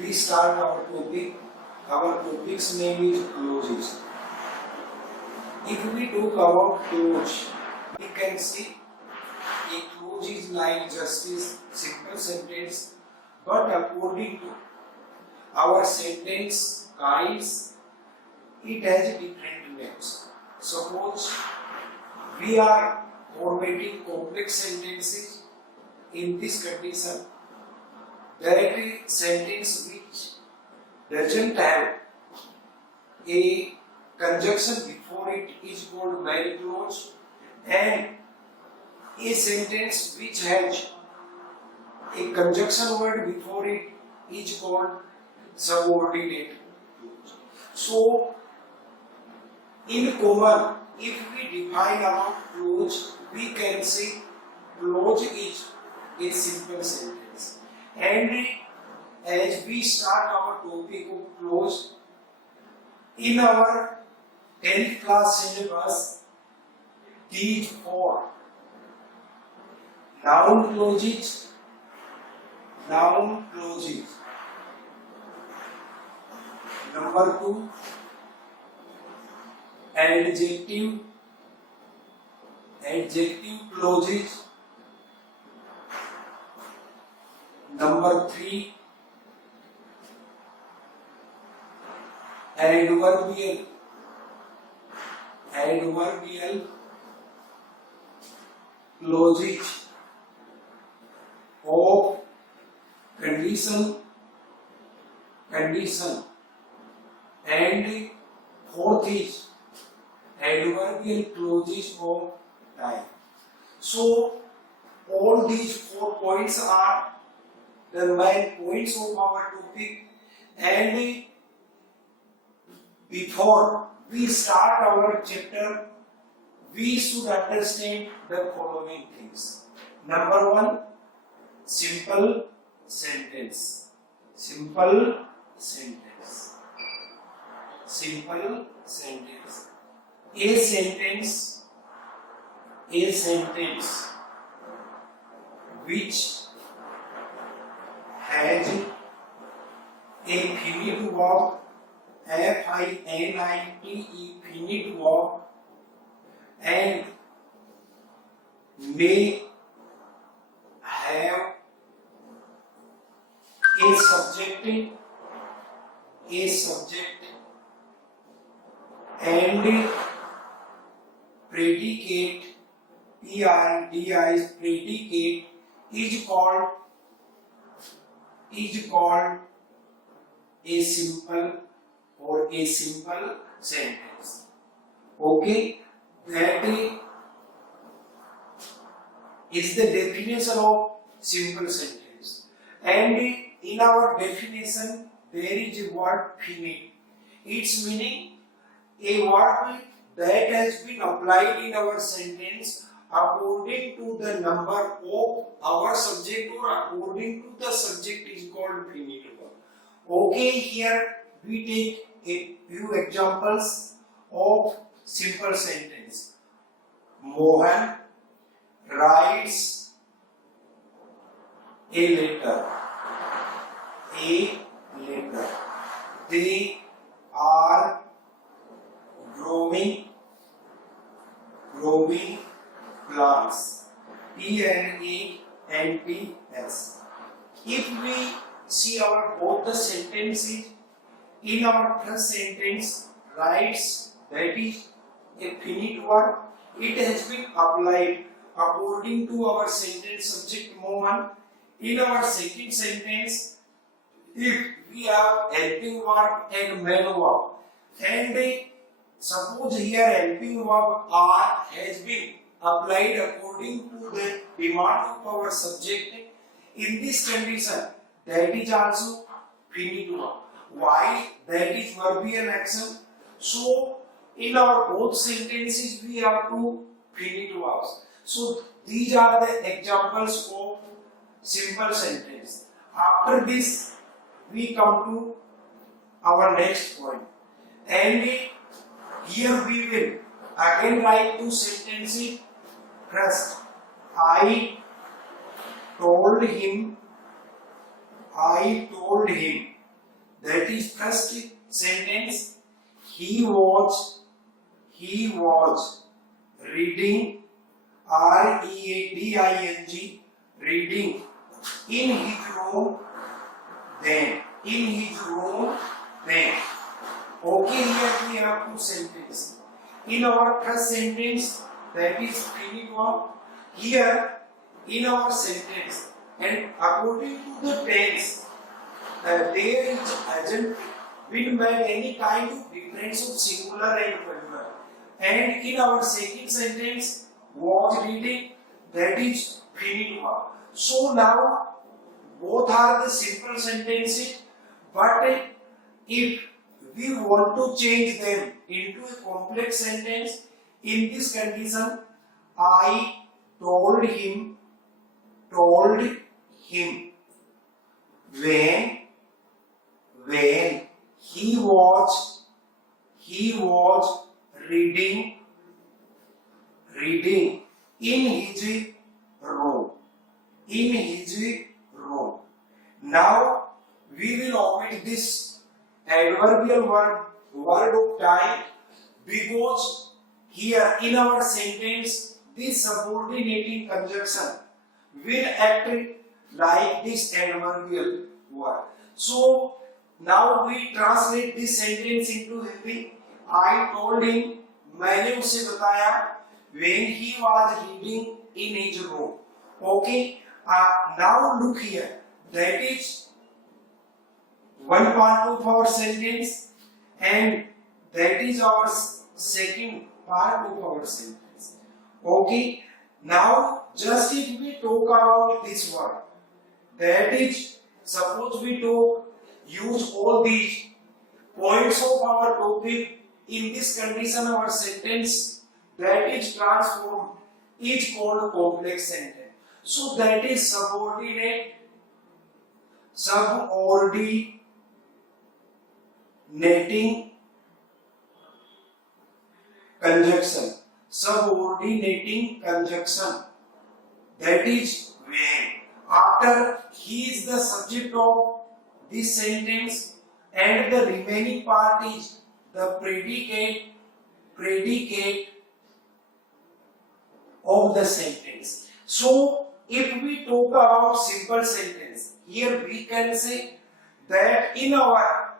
we start our topic. Our topic's name is clauses. If we talk about clause, we can see a clause is like just a simple sentence, but according to our sentence kinds, it has different names. Suppose we are formatting complex sentences. In this condition, directly sentence which doesn't have a conjunction before it is called main clause, and a sentence which has a conjunction word before it is called subordinate clause. So, in common, if we define our clause, we can say clause is a simple sentence. And as we start our topic of clause, in our 10th class syllabus, these four noun clauses, number 2, adjective clauses, number 3, adverbial clauses of condition, and fourth is adverbial clauses of time. So all these 4 points are the main points of our topic, and before we start our chapter, we should understand the following things. Number 1, simple sentence. A sentence which has a finite verb, finite, finite verb, and may have a subject and predicate, predicate is called a simple sentence. Okay, that is the definition of simple sentence. And in our definition, there is a word finite. Its meaning a word that has been applied in our sentence according to the number of our subject or according to the subject is called finite verb. Okay, here we take a few examples of simple sentence. Mohan writes a letter. They are growing plants. plants. If we see our both the sentences, in our first sentence writes, that is a finite verb, it has been applied according to our sentence subject Mohan. In our second sentence, if we have helping verb and main verb, and suppose here helping verb are has been applied according to the demand of our subject, in this condition that is also finite verb. Why? That is verbial action. So in our both sentences we have two finite verbs. So these are the examples of simple sentence. After this we come to our next point, and here we will again write two sentences. First, I told him That is first sentence. He was reading, reading, reading in his room then. Okay, here we have two sentences. In our first sentence, that is finite verb. Here, in our sentence, and according to the tense, there is hasn't been made any kind of difference of singular and plural. And in our second sentence, was reading, that is finite verb. So now, both are the simple sentences, but if we want to change them into a complex sentence, in this condition, I told him when he was reading in his room. Now we will omit this adverbial word of time, because here in our sentence this subordinating conjunction will act like this adverbial word. So now we translate this sentence into Hindi. I told him, मैंने उसे बताया, when he was reading in his room. Okay, now look here. That is one part of our sentence, and that is our second part of our sentence. Okay, now just if we talk about this word, that is, suppose we use all these points of our topic, in this condition our sentence that is transformed is called complex sentence. So that is subordinating conjunction. Subordinating conjunction. That is when after he is the subject of this sentence and the remaining part is the predicate of the sentence. So if we talk about simple sentence, here we can say that in our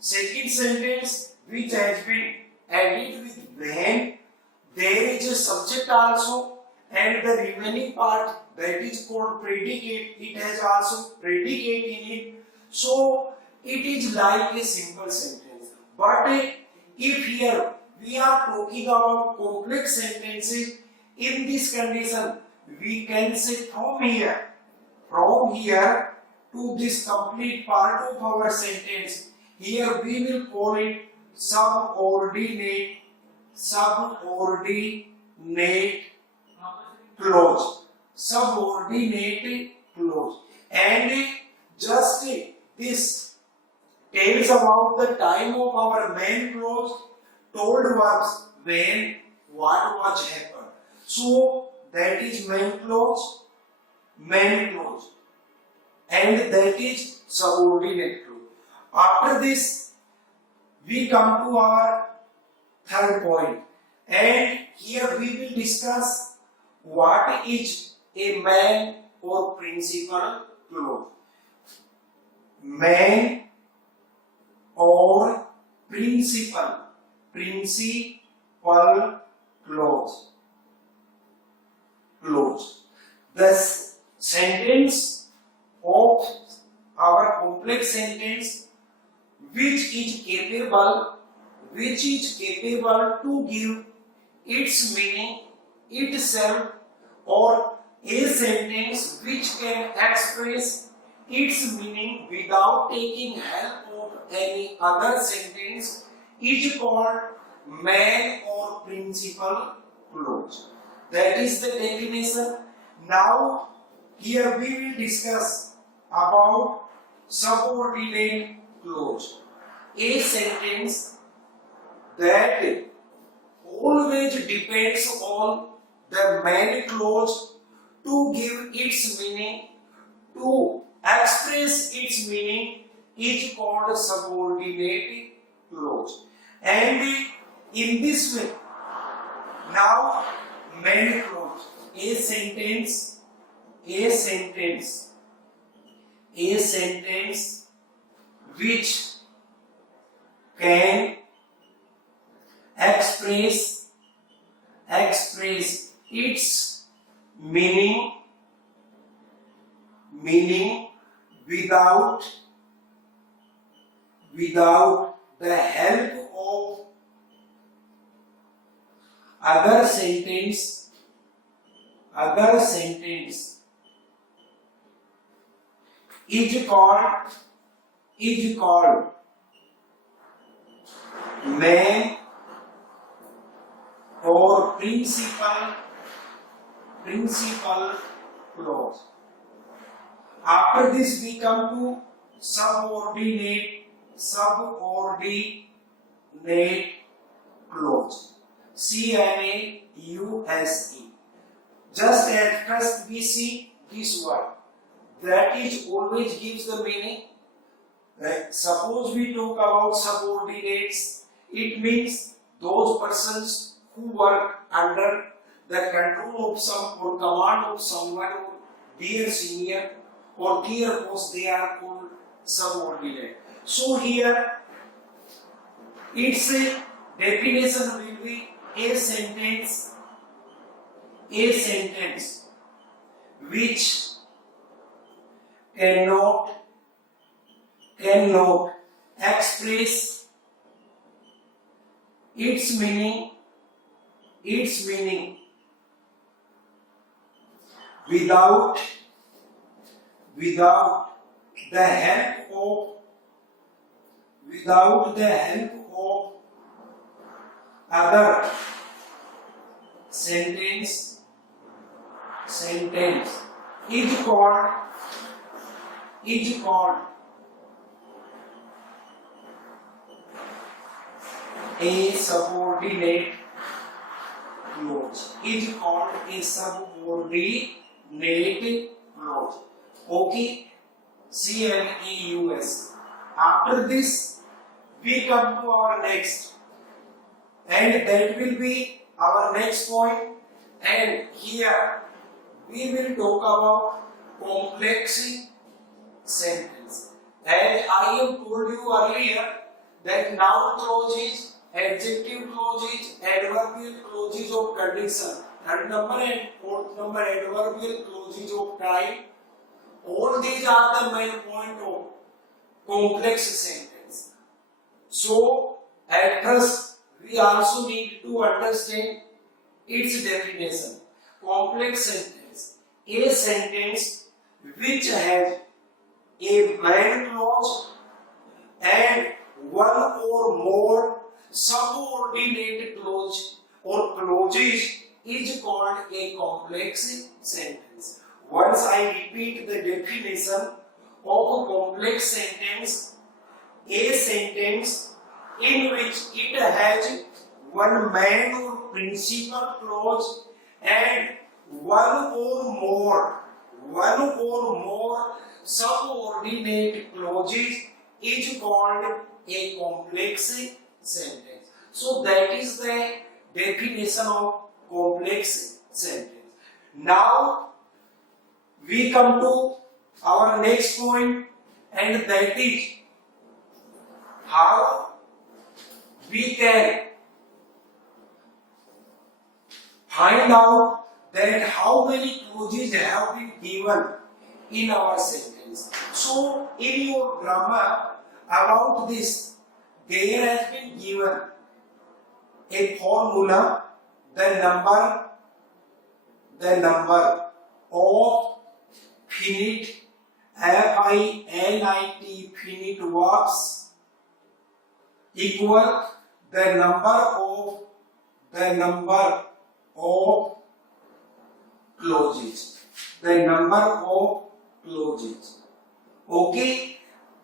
second sentence, which has been added with when, there is a subject also, and the remaining part that is called predicate, it has also predicate in it. So it is like a simple sentence. But if here we are talking about complex sentences, in this condition we can say from here to this complete part of our sentence, here we will call it subordinate clause. Subordinate clause. And just this tells about the time of our main clause, told verbs when what was happened. So that is main clause, and that is subordinate clause. After this, we come to our third point, and here we will discuss what is a main or principal clause. Main or principal clause. The sentence of our complex sentence which is capable to give its meaning itself, or a sentence which can express its meaning without taking help of any other sentence, is called main or principal clause. That is the definition. Now here we will discuss about subordinate clause. A sentence that always depends on the main clause to give its meaning, to express its meaning is called subordinate clause. And in this way, now main clause, a sentence which can express its meaning without the help of other sentence is called main or principal clause. After this we come to subordinate clause, CNAUSE. Just at first we see this word that is always gives the meaning. Right? Suppose we talk about subordinates, it means those persons who work under the control of some or command of someone or their senior or their boss, they are called subordinate. So here its definition will be a sentence which cannot express its meaning without the help of other sentence is called a subordinate clause. Okay, CNAUS. After this, we come to our next, and that will be our next point. And here we will talk about complex sentence. As I have told you earlier, that noun clauses, adjective clauses, adverbial clauses of condition, third number and fourth number adverbial clauses of time, all these are the main point of complex sentence. So at first we also need to understand its definition. Complex sentence, a sentence which has a main clause and one or more subordinate clause or clauses is called a complex sentence. Once I repeat the definition of a complex sentence, a sentence in which it has one main or principal clause and one or more subordinate clauses is called a complex sentence. So that is the definition of complex sentence. Now we come to our next point, and that is how we can find out that how many clauses have been given in our sentence. So in your grammar about this, there has been given a formula, the number of finite, finite verbs equal the number of clauses. Okay,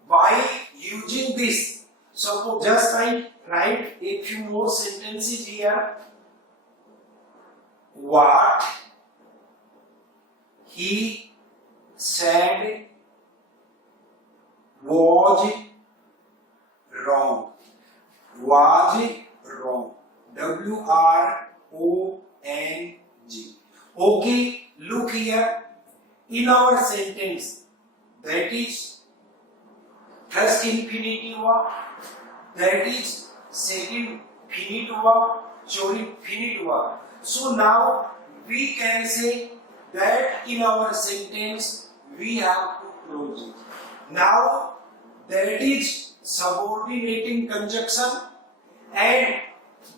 by using this, suppose just I write a few more sentences here. What he said was wrong, was wrong, WRONG. Okay, look here, in our sentence, that is first infinitive verb, that is second finite verb, finite verb. So now we can say that in our sentence we have to close it. Now that is subordinating conjunction, and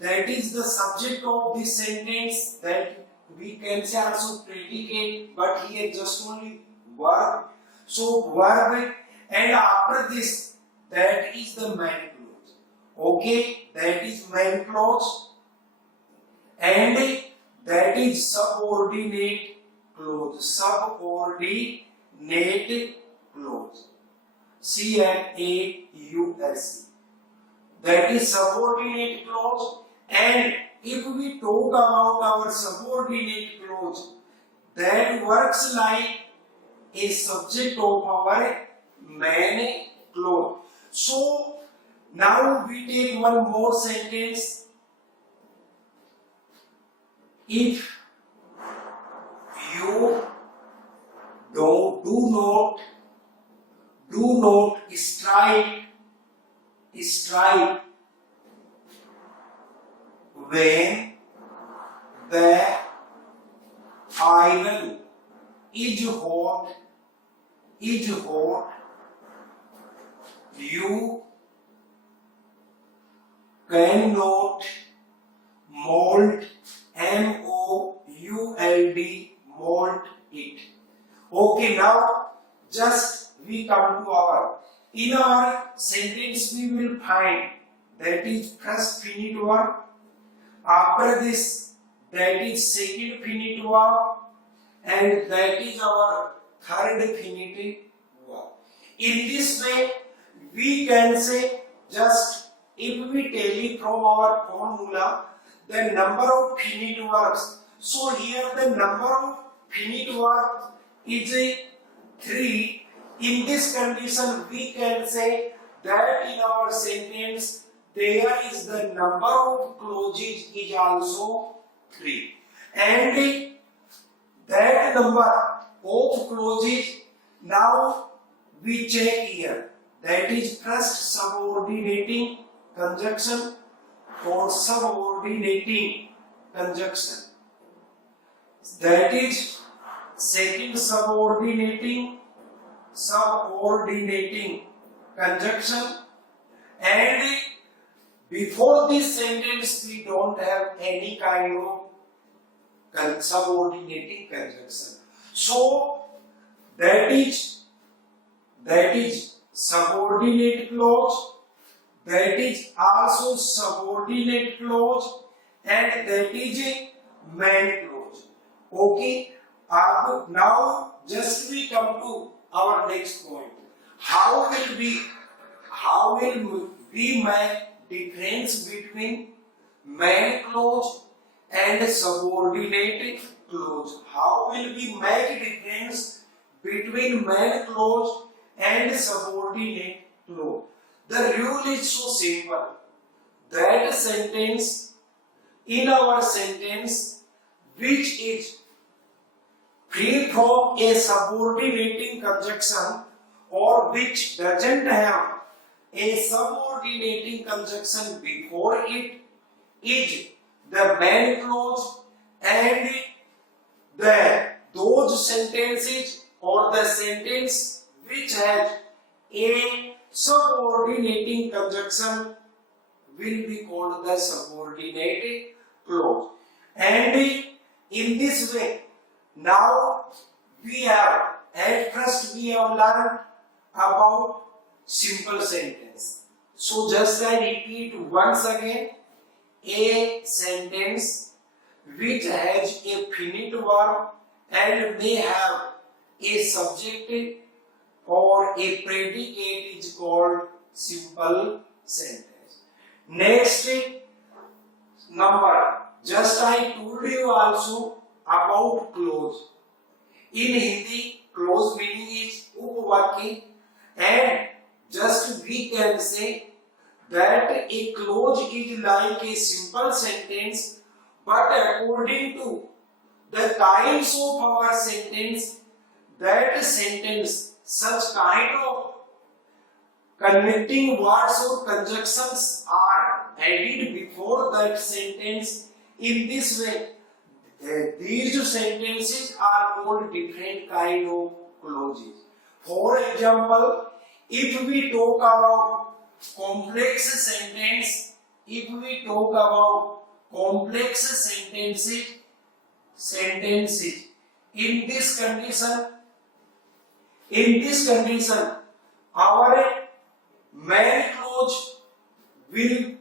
that is the subject of this sentence, that we can say also predicate, but here just only verb. So verb, and after this that is the main clause. Okay, that is main clause, and that is subordinate clause, subordinate clause, CLAUSE. That is subordinate clause. And if we talk about our subordinate clause, that works like a subject of our main clause. So now we take one more sentence. If you do not strike when the iron is hot, you cannot mold, MOULD, mold it. Okay, now just we come to our, in our sentence we will find that is first finite verb, after this that is second finite verb, and that is our third finite verb. In this way we can say, just if we tally from our formula the number of finite verbs. So here the number of finite verbs is 3. In this condition we can say that in our sentence there is the number of clauses is also 3, and that number of clauses now we check here, that is first subordinating conjunction or subordinating conjunction, that is second subordinating conjunction, and before this sentence we don't have any kind of subordinating conjunction. So that is subordinate clause, that is also subordinate clause, and that is a main clause. Okay, now just we come to our next point. How will we make difference between main clause and subordinate clause? How will we make difference between main clause and subordinate clause? The rule is so simple, that sentence, in our sentence which is free from a subordinating conjunction or which doesn't have a subordinating conjunction before it is the main clause, and those sentences or the sentence which has a subordinating conjunction will be called the subordinate clause. And in this way, now we have, at first we have learned about simple sentence. So just I repeat once again, a sentence which has a finite verb and may have a subject or a predicate is called simple sentence. Next number, just I told you also about clause. In Hindi, clause meaning is उपवाक्य, and just we can say that a clause is like a simple sentence, but according to the kinds of our sentence, that sentence, such kind of connecting words or conjunctions are added before that sentence. In this way, these sentences are called different kind of clauses. For example, if we talk about complex sentence, if we talk about complex sentences, in this condition, our main clause will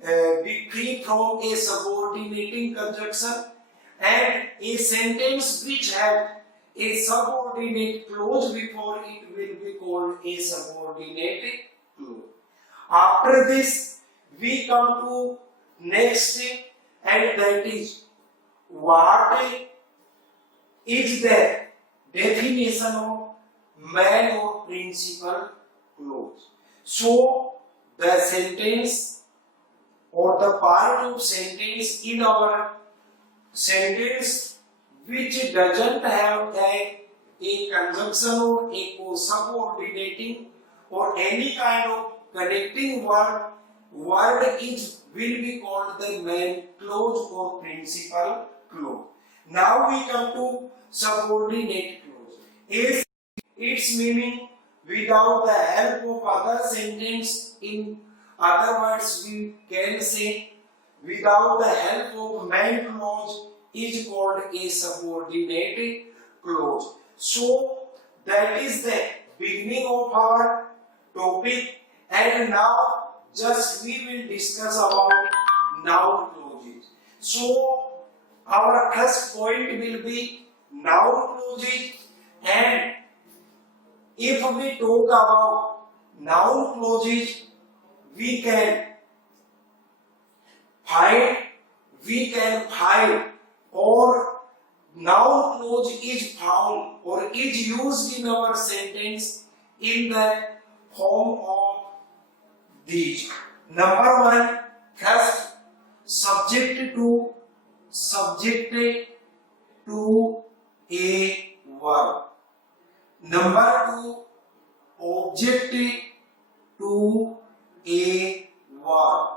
be free from a subordinating conjunction, and a sentence which has a subordinate clause before it will be called a subordinate clause. After this, we come to next thing, and that is what is the definition of main or principal clause. So the sentence or the part of sentence in our sentence which doesn't have a conjunction or a subordinating or any kind of connecting word is will be called the main clause or principal clause. Now we come to subordinate clause. Its meaning without the help of other sentence. In other words, we can say without the help of main clause is called a subordinate clause. So that is the beginning of our topic, and now just we will discuss about noun clauses. So our first point will be noun clauses, and if we talk about noun clauses, we can find or noun clause is found or is used in our sentence in the form of these. Number one, first, subject to a verb. Number two, object to a verb.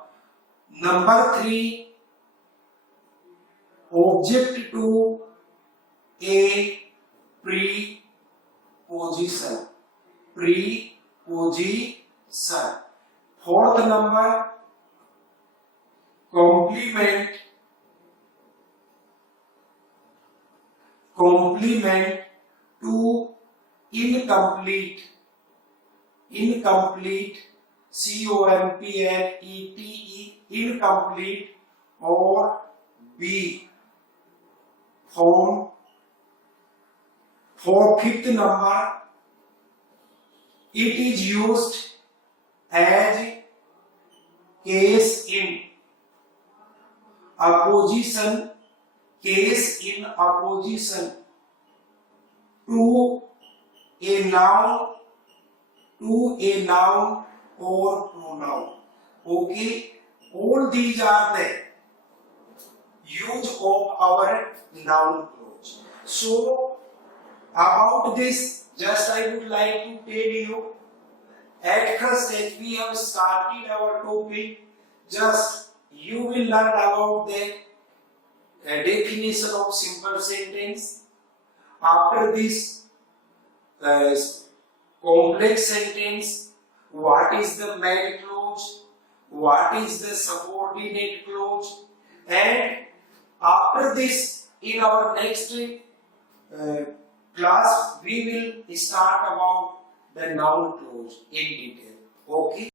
Number three, object to a preposition. Fourth number, complement to incomplete, complete, incomplete, or B form. For fifth number, it is used as case in opposition to a noun or pronoun. Okay, all these are the use of our noun clause. So about this, just I would like to tell you, at first as we have started our topic, just you will learn about the definition of simple sentence. After this, complex sentence, what is the main clause, what is the subordinate clause, and after this, in our next class, we will start about the noun clause in detail. Okay.